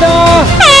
Marta!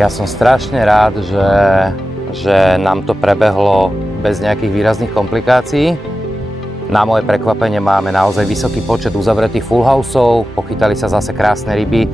Ja som strašne rád, že nám to prebehlo bez nejakých výrazných komplikácií. Na moje prekvapenie máme naozaj vysoký počet uzavretých full houseov, pochytali sa zase krásne ryby.